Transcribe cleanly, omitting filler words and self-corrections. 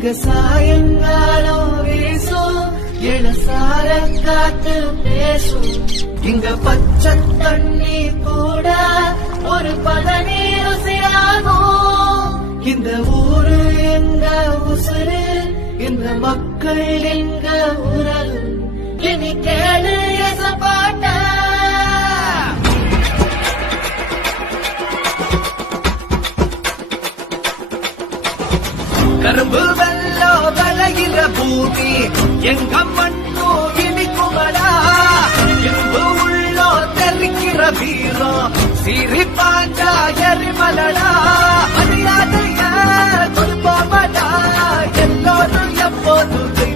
இங்க சாயங்காலம் வீசும் இளசார காத்து பேசும் இங்க பச்சை தண்ணி கூட ஒரு பதநீர் ருசியாகும் இந்த ஊரு எங்க உசுறு இந்த மக்கள் எங்க உரல் இனி கேளு எசப்பாட்ட கரும்பு வெள்ளோ விளைகிற பூமி எங்க மண்ணோ இனிக்குமடா இரும்பு உள்ளோ தெரிக்கிற வீரம் சிரிப்பாஞ்சா எரிமலடா